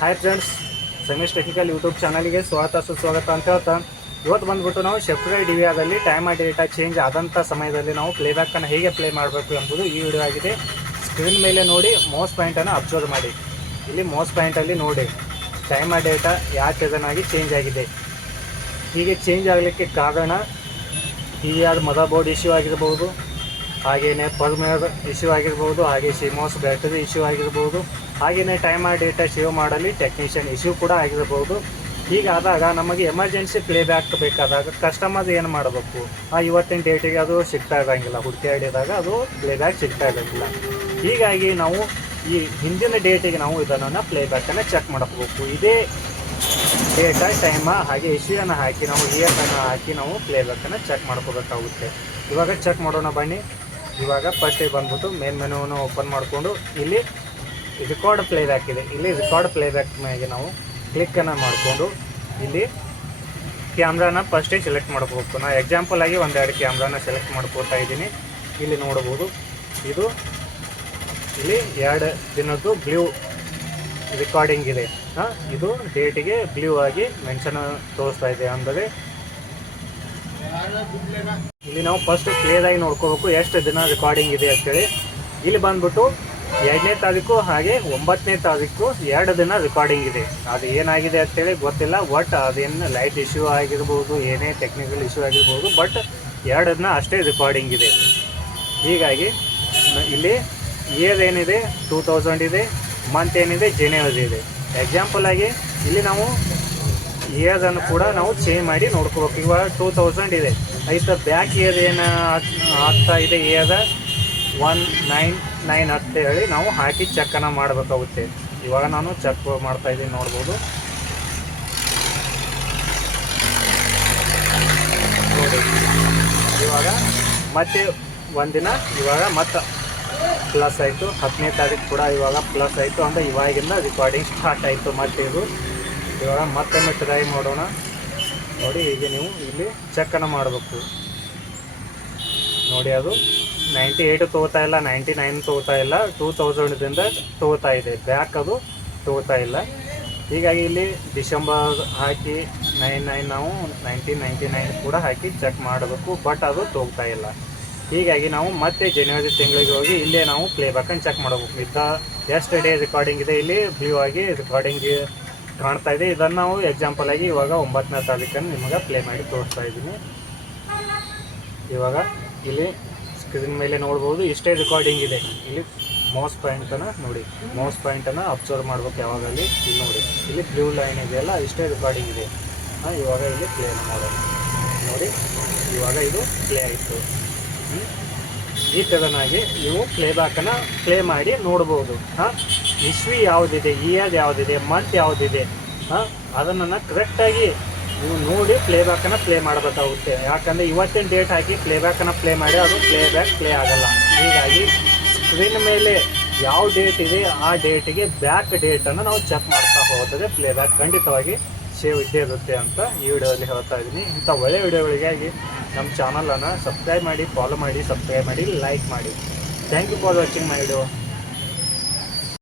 Hi friends, ಸಮೀಶ್ technical YouTube ಚಾನಲ್ಗೆ ಸ್ವಾಗತ ಸುಸ್ವಾಗತ ಅಂತ ಹೇಳ್ತಾ ಇವತ್ತು ಬಂದ್ಬಿಟ್ಟು ನಾವು ಶೆಫ್ಟರ್ ಡಿವಿಯಾದಲ್ಲಿ ಟೈಮ್ ಆ್ಯಂಡ್ ಡೇಟಾ ಚೇಂಜ್ ಆದಂಥ ಸಮಯದಲ್ಲಿ ನಾವು ಪ್ಲೇಬ್ಯಾಕನ್ನು ಹೇಗೆ ಪ್ಲೇ ಮಾಡಬೇಕು ಎಂಬುದು ಈ ವಿಡಿಯೋ ಆಗಿದೆ. ಸ್ಕ್ರೀನ್ ಮೇಲೆ ನೋಡಿ ಮೌಸ್ ಪಾಯಿಂಟನ್ನು ಅಬ್ಸರ್ವ್ ಮಾಡಿ. ಇಲ್ಲಿ ಮೌಸ್ ಪಾಯಿಂಟಲ್ಲಿ ನೋಡಿ ಟೈಮ್ ಆ್ಯಂಡ್ ಡೇಟಾ ಯಾಕೆದನಾಗಿ ಚೇಂಜ್ ಆಗಿದೆ. ಹೀಗೆ ಚೇಂಜ್ ಆಗಲಿಕ್ಕೆ ಕಾರಣ ಟಿವಿಯಾದ ಮದರ್ ಬೋರ್ಡ್ ಇಶ್ಯೂ ಆಗಿರ್ಬೋದು, ಹಾಗೆಯೇ ಫರ್ಮ್ವೇರ್ ಇಶ್ಯೂ ಆಗಿರ್ಬೋದು, ಹಾಗೆ ಸಿಮೋಸ್ ಬ್ಯಾಟರಿ ಇಶ್ಯೂ ಆಗಿರ್ಬೋದು, ಹಾಗೆಯೇ ಟೈಮ್ ಆ್ಯಂಡ್ ಡೇಟಾ ಸೇವ್ ಮಾಡಲಿ ಟೆಕ್ನಿಷಿಯನ್ ಇಶ್ಯೂ ಕೂಡ ಆಗಿರ್ಬೋದು. ಹೀಗಾದಾಗ ನಮಗೆ ಎಮರ್ಜೆನ್ಸಿ ಪ್ಲೇಬ್ಯಾಕ್ ಬೇಕಾದಾಗ ಕಸ್ಟಮರ್ ಏನು ಮಾಡಬೇಕು, ಇವತ್ತಿನ ಡೇಟಿಗೆ ಅದು ಸಿಗ್ತಾ ಇರೋಂಗಿಲ್ಲ, ಹುಡುಕಾಡಿದಾಗ ಅದು ಪ್ಲೇಬ್ಯಾಕ್ ಸಿಗ್ತಾ ಇರೋಂಗಿಲ್ಲ. ಹೀಗಾಗಿ ನಾವು ಈ ಹಿಂದಿನ ಡೇಟಿಗೆ ನಾವು ಇದನ್ನು ಪ್ಲೇಬ್ಯಾಕನ್ನು ಚೆಕ್ ಮಾಡಬೇಕು. ಇದೇ ಡೇಟಾ ಟೈಮ ಹಾಗೆ ಇಶ್ಯೂಯನ್ನು ಹಾಕಿ ನಾವು ಇಯರ್ಸನ್ನು ಹಾಕಿ ನಾವು ಪ್ಲೇಬ್ಯಾಕನ್ನು ಚೆಕ್ ಮಾಡ್ಕೋಬೇಕಾಗುತ್ತೆ. ಇವಾಗ ಚೆಕ್ ಮಾಡೋಣ ಬನ್ನಿ. ಇವಾಗ ಫಸ್ಟಿಗೆ ಬಂದ್ಬಿಟ್ಟು ಮೇನ್ ಮೆನುವನ್ನು ಓಪನ್ ಮಾಡಿಕೊಂಡು ಇಲ್ಲಿ ರೆಕಾರ್ಡ್ ಪ್ಲೇಬ್ಯಾಕ್ ಇದೆ. ಇಲ್ಲಿ ರೆಕಾರ್ಡ್ ಪ್ಲೇಬ್ಯಾಕ್ ಮೇಲೆ ನಾವು ಕ್ಲಿಕ್ಕನ್ನು ಮಾಡಿಕೊಂಡು ಇಲ್ಲಿ ಕ್ಯಾಮ್ರಾನ ಫಸ್ಟಿಗೆ ಸೆಲೆಕ್ಟ್ ಮಾಡ್ಕೋಬೇಕು. ನಾನು ಎಕ್ಸಾಂಪಲ್ ಆಗಿ ಒಂದೆರಡು ಕ್ಯಾಮ್ರಾನ ಸೆಲೆಕ್ಟ್ ಮಾಡ್ಕೋತಾ ಇದ್ದೀನಿ. ಇಲ್ಲಿ ನೋಡ್ಬೋದು, ಇದು ಇಲ್ಲಿ 2 ದಿನದ್ದು ಬ್ಲೂ ರೆಕಾರ್ಡಿಂಗ್ ಇದೆ. ಇದು ಡೇಟಿಗೆ ಬ್ಲೂ ಆಗಿ ಮೆನ್ಷನ್ ತೋರಿಸ್ತಾ ಇದೆ. ಅಂದರೆ ಇಲ್ಲಿ ನಾವು ಫಸ್ಟ್ ಕ್ಲಿಯರಾಗಿ ನೋಡ್ಕೋಬೇಕು ಎಷ್ಟು ದಿನ ರೆಕಾರ್ಡಿಂಗ್ ಇದೆ ಅಂತೇಳಿ. ಇಲ್ಲಿ ಬಂದ್ಬಿಟ್ಟು 2ನೇ ತಾರೀಕು ಹಾಗೆ 9ನೇ ತಾರೀಕು 2 ದಿನ ರೆಕಾರ್ಡಿಂಗ್ ಇದೆ. ಅದು ಏನಾಗಿದೆ ಅಂತೇಳಿ ಗೊತ್ತಿಲ್ಲ. ಬಟ್ ಅದೇನು ಲೈಟ್ ಇಶ್ಯೂ ಆಗಿರ್ಬೋದು, ಏನೇ ಟೆಕ್ನಿಕಲ್ ಇಶ್ಯೂ ಆಗಿರ್ಬೋದು, ಬಟ್ 2 ದಿನ ಅಷ್ಟೇ ರೆಕಾರ್ಡಿಂಗ್ ಇದೆ. ಹೀಗಾಗಿ ಇಲ್ಲಿ ಇಯರ್ ಏನಿದೆ 2000 ಇದೆ, ಮಂತ್ ಏನಿದೆ ಜನವರಿ ಇದೆ. ಎಕ್ಸಾಂಪಲ್ ಆಗಿ ಇಲ್ಲಿ ನಾವು ಇಯರ್ಸನ್ನು ಕೂಡ ನಾವು ಚೇಂಜ್ ಮಾಡಿ ನೋಡ್ಕೋಬೇಕು. ಇವಾಗ 2000 ಇದೆ, ಆಯ್ತು ಬ್ಯಾಕ್ ಇಯರ್ ಏನು ಆಗ್ತಾ ಇದೆ, ಇಯರ್ 199 ಅಂತ ಹೇಳಿ ನಾವು ಹಾಕಿ ಚೆಕ್ಕನ್ನು ಮಾಡಬೇಕಾಗುತ್ತೆ. ಇವಾಗ ನಾನು ಚೆಕ್ ಮಾಡ್ತಾ ಇದ್ದೀನಿ, ನೋಡ್ಬೋದು. ನೋಡಿ ಇವಾಗ ಮತ್ತೆ ಒಂದಿನ ಇವಾಗ ಮತ್ತೆ ಪ್ಲಸ್ ಆಯಿತು. 10ನೇ ತಾರೀಕು ಕೂಡ ಇವಾಗ ಪ್ಲಸ್ ಆಯಿತು. ಅಂದರೆ ಇವಾಗಿಂದ ರೆಕಾರ್ಡಿಂಗ್ ಸ್ಟಾರ್ಟ್ ಆಯಿತು. ಮತ್ತೆ ಇದು ಇವಾಗ ಮತ್ತೊಮ್ಮೆ ಟ್ರೈ ಮಾಡೋಣ. ನೋಡಿ ಈಗ ನೀವು ಇಲ್ಲಿ ಚೆಕ್ಕನ್ನು ಮಾಡಬೇಕು. ನೋಡಿ ಅದು 98 ತೊಗೋತಾ ಇಲ್ಲ, 99 ತೊಗೋತಾ ಇಲ್ಲ, 2000ದಿಂದ ತೊಗೋತಾ ಇದೆ. ಬ್ಯಾಕ್ ಅದು ತೊಗೋತಾ ಇಲ್ಲ. ಹೀಗಾಗಿ ಇಲ್ಲಿ ಡಿಸೆಂಬರ್ ಹಾಕಿ 99 ನಾವು 1999 ಕೂಡ ಹಾಕಿ ಚೆಕ್ ಮಾಡಬೇಕು. ಬಟ್ ಅದು ತೊಗೋತಾ ಇಲ್ಲ. ಹೀಗಾಗಿ ನಾವು ಮತ್ತೆ ಜನವರಿ ತಿಂಗಳಿಗೆ ಹೋಗಿ ಇಲ್ಲೇ ನಾವು ಪ್ಲೇಬ್ಯಾಕನ್ನು ಚೆಕ್ ಮಾಡಬೇಕು. ಎಷ್ಟು ಡೇ ರೆಕಾರ್ಡಿಂಗ್ ಇದೆ, ಇಲ್ಲಿ ಬ್ಲೂ ಆಗಿ ರೆಕಾರ್ಡಿಂಗ್ ಕಾಣ್ತಾ ಇದೆ. ಇದನ್ನು ನಾವು ಎಕ್ಸಾಂಪಲ್ ಆಗಿ ಇವಾಗ 9ನೇ ತಾರೀಕನ್ನು ನಿಮಗೆ ಪ್ಲೇ ಮಾಡಿ ತೋರಿಸ್ತಾ ಇದ್ದೀನಿ. ಇವಾಗ ಇಲ್ಲಿ ಸ್ಕ್ರೀನ್ ಮೇಲೆ ನೋಡ್ಬೋದು ಇಷ್ಟೇ ರೆಕಾರ್ಡಿಂಗ್ ಇದೆ. ಇಲ್ಲಿ ಮೌಸ್ ಪಾಯಿಂಟನ್ನು ನೋಡಿ, ಮೌಸ್ ಪಾಯಿಂಟನ್ನು ಅಬ್ಸರ್ವ್ ಮಾಡ್ಬೇಕು ಯಾವಾಗಲ್ಲಿ. ಇಲ್ಲಿ ನೋಡಿ ಇಲ್ಲಿ ಬ್ಲೂ ಲೈನ್ ಇದೆಯಲ್ಲ, ಇಷ್ಟೇ ರೆಕಾರ್ಡಿಂಗ್ ಇದೆ. ಇವಾಗ ಇಲ್ಲಿ ಪ್ಲೇ ಮಾಡೋಣ. ನೋಡಿ ಇವಾಗ ಇದು ಪ್ಲೇ ಆಯಿತು. ಈ ಥರನಾಗಿ ನೀವು ಪ್ಲೇಬ್ಯಾಕನ್ನು ಪ್ಲೇ ಮಾಡಿ ನೋಡ್ಬೋದು. ಇಶ್ವಿ ಯಾವುದಿದೆ, ಇಯರ್ ಯಾವುದಿದೆ, ಮಂತ್ ಯಾವುದಿದೆ, ಅದನ್ನು ಕರೆಕ್ಟಾಗಿ ನೀವು ನೋಡಿ ಪ್ಲೇಬ್ಯಾಕನ್ನು ಪ್ಲೇ ಮಾಡಬೇಕಾಗುತ್ತೆ. ಯಾಕಂದರೆ ಇವತ್ತಿನ ಡೇಟ್ ಹಾಕಿ ಪ್ಲೇಬ್ಯಾಕನ್ನು ಪ್ಲೇ ಮಾಡಿ ಅದು ಪ್ಲೇಬ್ಯಾಕ್ ಪ್ಲೇ ಆಗೋಲ್ಲ. ಹೀಗಾಗಿ ಸ್ಕ್ರೀನ್ ಮೇಲೆ ಯಾವ ಡೇಟ್ ಇದೆ ಆ ಡೇಟಿಗೆ ಬ್ಯಾಕ್ ಡೇಟನ್ನು ನಾವು ಚೆಕ್ ಮಾಡ್ತಾ ಹೋದರೆ ಪ್ಲೇಬ್ಯಾಕ್ ಖಂಡಿತವಾಗಿ ಸೇವ್ ಇದ್ದೇ ಇರುತ್ತೆ ಅಂತ ಈ ವಿಡಿಯೋದಲ್ಲಿ ಹೇಳ್ತಾ ಇದ್ದೀನಿ. ಇಂಥ ಒಳ್ಳೆಯ ವಿಡಿಯೋಗಳಿಗಾಗಿ ನಮ್ಮ ಚಾನಲನ್ನು ಸಬ್ಸ್ಕ್ರೈಬ್ ಮಾಡಿ, ಫಾಲೋ ಮಾಡಿ, ಸಬ್ಸ್ಕ್ರೈಬ್ ಮಾಡಿ, ಲೈಕ್ ಮಾಡಿ. Thank you for watching my video.